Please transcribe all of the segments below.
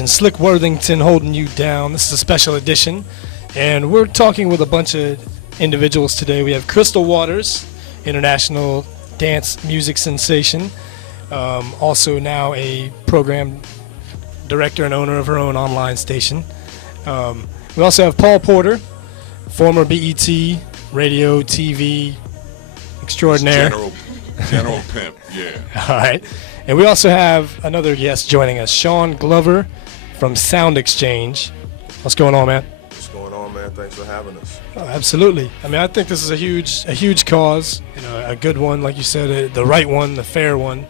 And Slick Worthington holding you down. This is a special edition, and we're talking with a bunch of individuals today. We have Crystal Waters, international dance music sensation, also now a program director and owner of her own online station. We also have Paul Porter, former BET radio, TV extraordinaire. General pimp, yeah. All right. And we also have another guest joining us, Shawn Glover from Sound Exchange. What's going on, man? What's going on, man? Thanks for having us. Oh, absolutely. I mean, I think this is a huge cause. You know, a good one, like you said, the right one, the fair one.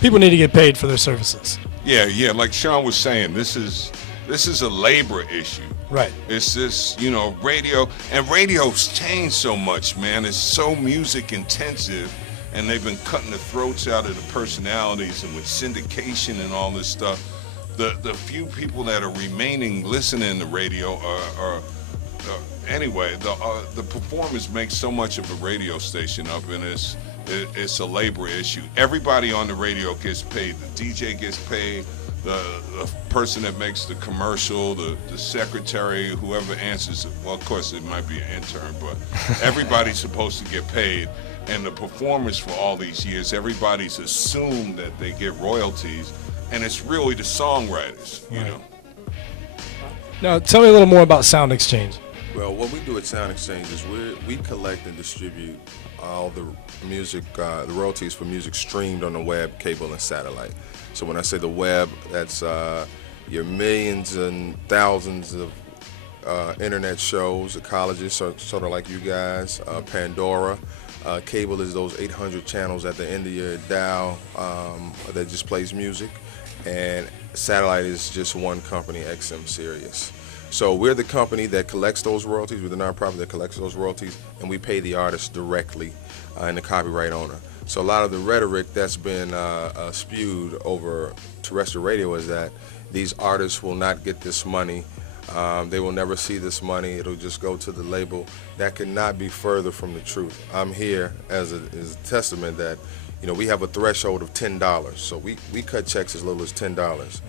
People need to get paid for their services. Yeah. Like Shawn was saying, this is a labor issue. Right. It's this, radio, and radio's changed so much, man. It's so music intensive, and they've been cutting the throats out of the personalities, and with syndication and all this stuff, the few people that are remaining listening to radio are anyway, the performers make so much of a radio station up, and it's a labor issue. Everybody on the radio gets paid. The DJ gets paid. The person that makes the commercial, the secretary, whoever answers it. Well, of course, it might be an intern, but everybody's supposed to get paid. And the performers for all these years, everybody's assumed that they get royalties, and it's really the songwriters, you know. Now, tell me a little more about Sound Exchange. Well, what we do at Sound Exchange is we collect and distribute all the music, the royalties for music streamed on the web, cable, and satellite. So when I say the web, that's your millions and thousands of internet shows, the colleges, sort of like you guys, Pandora. Cable is those 800 channels at the end of your dial that just plays music. And satellite is just one company, XM Sirius. So we're the company that collects those royalties. We're the nonprofit that collects those royalties, and we pay the artist directly and the copyright owner. So a lot of the rhetoric that's been spewed over terrestrial radio is that these artists will not get this money. They will never see this money. It'll just go to the label. That could not be further from the truth. I'm here as a testament that, we have a threshold of $10. So we cut checks as little as $10.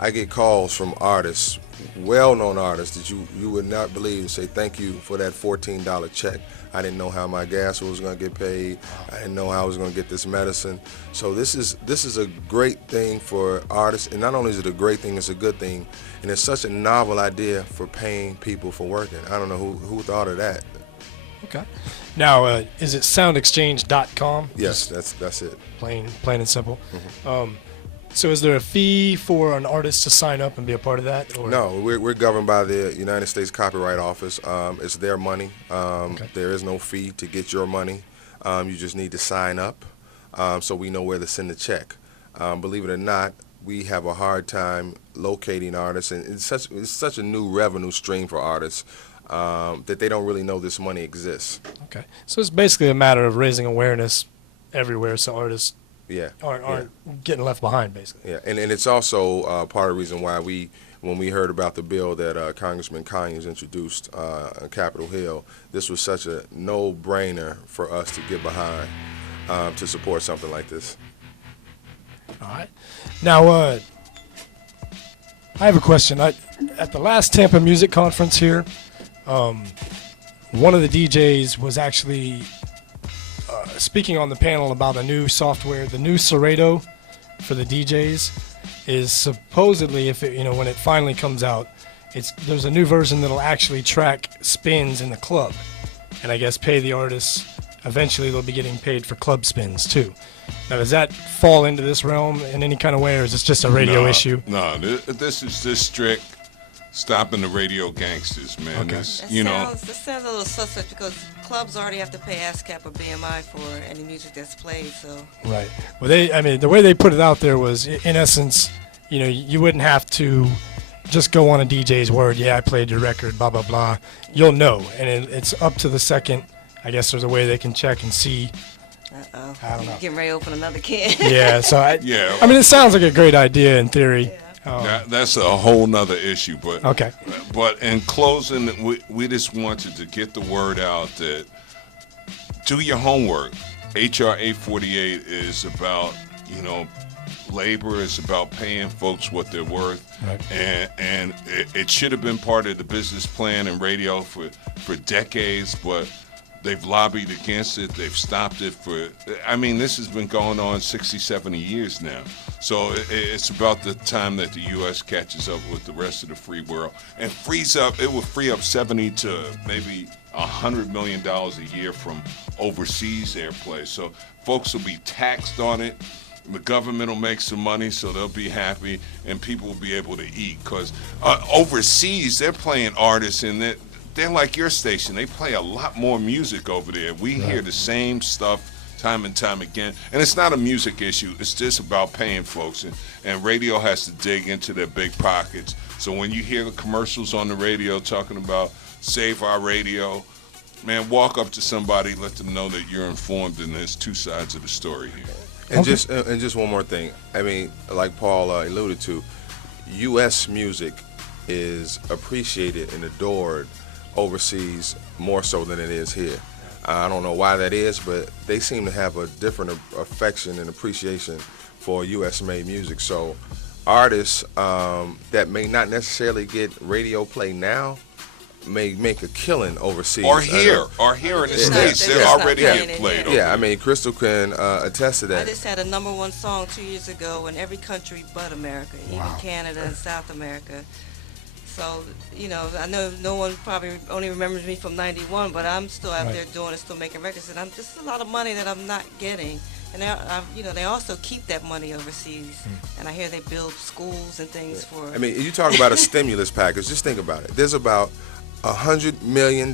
I get calls from artists, well-known artists that you would not believe, and say thank you for that $14 check. I didn't know how my gas was going to get paid. I didn't know how I was going to get this medicine. So this is a great thing for artists, and not only is it a great thing, it's a good thing, and it's such a novel idea for paying people for working. I don't know who thought of that. Okay. Now, is it soundexchange.com? Yes, that's it. Plain and simple. Mm-hmm. So is there a fee for an artist to sign up and be a part of that? Or? No, we're governed by the United States Copyright Office. It's their money. Okay. There is no fee to get your money. You just need to sign up so we know where to send the check. Believe it or not, we have a hard time locating artists, and it's such a new revenue stream for artists that they don't really know this money exists. Okay. So it's basically a matter of raising awareness everywhere so artists aren't getting left behind, basically. Yeah, and it's also part of the reason why when we heard about the bill that Congressman Conyers introduced on Capitol Hill, this was such a no-brainer for us to get behind to support something like this. All right. Now, I have a question. At the last Tampa Music Conference here, one of the DJs was actually speaking on the panel about a new software. The new Serato for the DJs is supposedly, when it finally comes out, there's a new version that'll actually track spins in the club, and I guess pay the artists. Eventually, they'll be getting paid for club spins too. Now, does that fall into this realm in any kind of way, or is this just a radio issue? No, this is just strict stopping the radio gangsters, man. Okay. That sounds a little suspect because clubs already have to pay ASCAP or BMI for any music that's played. So right. Well, the way they put it out there was, in essence, you wouldn't have to just go on a DJ's word. Yeah, I played your record. Blah blah blah. You'll know, and it's up to the second. I guess there's a way they can check and see. I don't know. Getting ready to open another can. Yeah. So I mean, it sounds like a great idea in theory. Yeah. That's a whole nother issue, but okay. But in closing, we just wanted to get the word out that do your homework. HR 848 is about You know, labor is about paying folks what they're worth, Right. and it should have been part of the business plan in radio for decades, but they've lobbied against it. They've stopped it I mean, this has been going on 60, 70 years now. So it's about the time that the U.S. catches up with the rest of the free world and it will free up 70 to maybe $100 million a year from overseas airplay. So folks will be taxed on it. The government will make some money, so they'll be happy, and people will be able to eat. Because overseas, they're playing artists, and they're like your station. They play a lot more music over there. We hear the same stuff time and time again. And it's not a music issue. It's just about paying folks. And radio has to dig into their big pockets. So when you hear the commercials on the radio talking about save our radio, man, walk up to somebody, let them know that you're informed, and there's two sides of the story here. And just one more thing. I mean, like Paul alluded to, U.S. music is appreciated and adored overseas more so than it is here. I don't know why that is, but they seem to have a different affection and appreciation for U.S.-made music. So artists that may not necessarily get radio play now may make a killing overseas. Or here in the States, they're already getting played. Yeah, I mean, Crystal can attest to that. I just had a #1 song 2 years ago in every country but America, even Canada and South America. So, you know, I know no one probably only remembers me from '91, but I'm still out there doing it, still making records, and this is a lot of money that I'm not getting. And they also keep that money overseas, and I hear they build schools and things for. I mean, you talk about a stimulus package. Just think about it. There's about $100 million